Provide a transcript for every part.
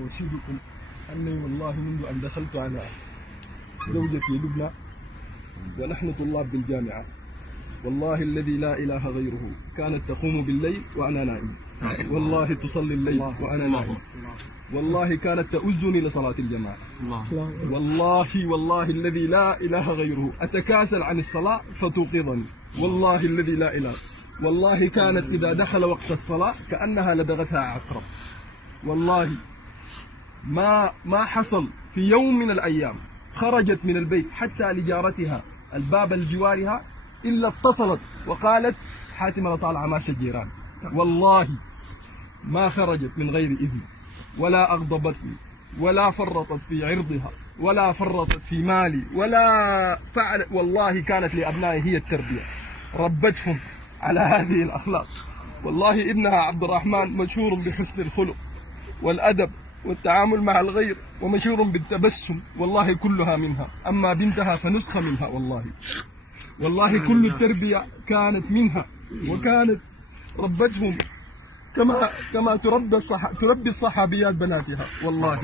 أوشدكم أني والله منذ أن دخلت على زوجتي لبنى ونحن طلاب بالجامعة، والله الذي لا إله غيره كانت تقوم بالليل وأنا نائم، والله تصلي الليل وأنا نائم، والله كانت تؤزني لصلاة الجماعة، والله الذي لا إله غيره أتكاسل عن الصلاة فتوقظني، والله الذي لا إله، والله كانت إذا دخل وقت الصلاة كأنها لدغتها عقرب، والله ما حصل في يوم من الأيام خرجت من البيت حتى لجارتها الباب لجوارها إلا اتصلت وقالت حاتم أنا طالعة ماشي الجيران، والله ما خرجت من غير إذن، ولا أغضبتني ولا فرطت في عرضها ولا فرطت في مالي ولا فعل، والله كانت لأبنائي هي التربية، ربتهم على هذه الأخلاق، والله ابنها عبد الرحمن مشهور بحسن الخلق والأدب والتعامل مع الغير ومشهور بالتبسم، والله كلها منها، أما بنتها فنسخة منها، والله كل التربية كانت منها، وكانت ربتهم كما تربي الصحابيات بناتها، والله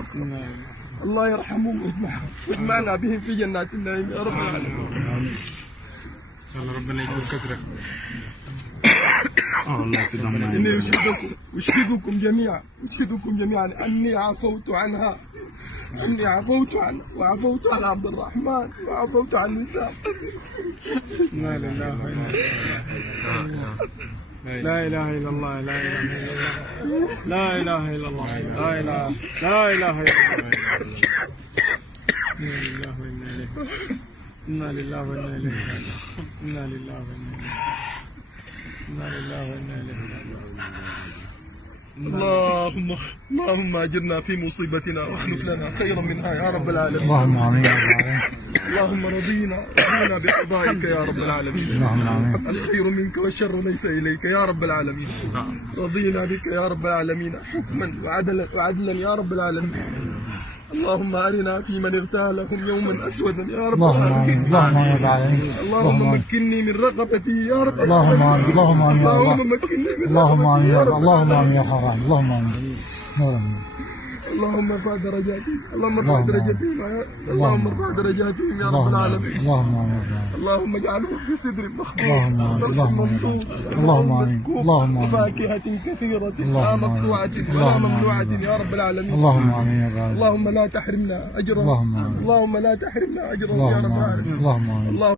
الله يرحمهم ويجمعنا بهم في جنات النعيم يا رب العالمين. إن شاء الله ربنا يجبر كسرك. إني أشهدكم جميعا أني عفوت عنها، وعفوت عن عبد الرحمن وعفوت عن النساء. لا لله لا إله إلا الله، لا إله إلا الله، لا إله إلا الله، لا إله إلا الله، إنا لله وإنا إليه راجعون، إنا لله وإنا إليه راجعون، إنا لله وإنا إليه راجعون. اللهم أجرنا في مصيبتنا واخلف لنا خيرا منها يا رب العالمين. اللهم آمين يا رب العالمين. اللهم رضينا بقضائك يا رب العالمين. اللهم آمين. الخير منك والشر ليس إليك يا رب العالمين. رضينا بك يا رب العالمين حكما وعدلا يا رب العالمين. اللهم أرنا في من اغتالهم يوما أسودا يا رب العالمين. اللهم آمين يا رب العالمين. اللهم مكني من رقبتي يا رب اللهم آمين. اللهم آمين يا رب. مكني من اللهم آمين يا رب. رقبتي اللهم آمين يا حرام. اللهم آمين. اللهم ارفع درجاتهم، اللهم ارفع درجاتهم، اللهم ارفع درجاتهم يا رب العالمين. اللهم آمين. اللهم اجعلهم في صدر مخضود اللهم آمين. ورزق ممدود اللهم آمين. مسكوب اللهم آمين. وفاكهة كثيرة لا اللهم آمين. مقطوعة ولا اللهم ممنوعة آمين. يا رب العالمين. اللهم آمين يا رب. اللهم لا تحرمنا أجرهم، اللهم آمين. اللهم لا تحرمنا أجرهم يا رب اللهم آمين. العالمين. اللهم آمين.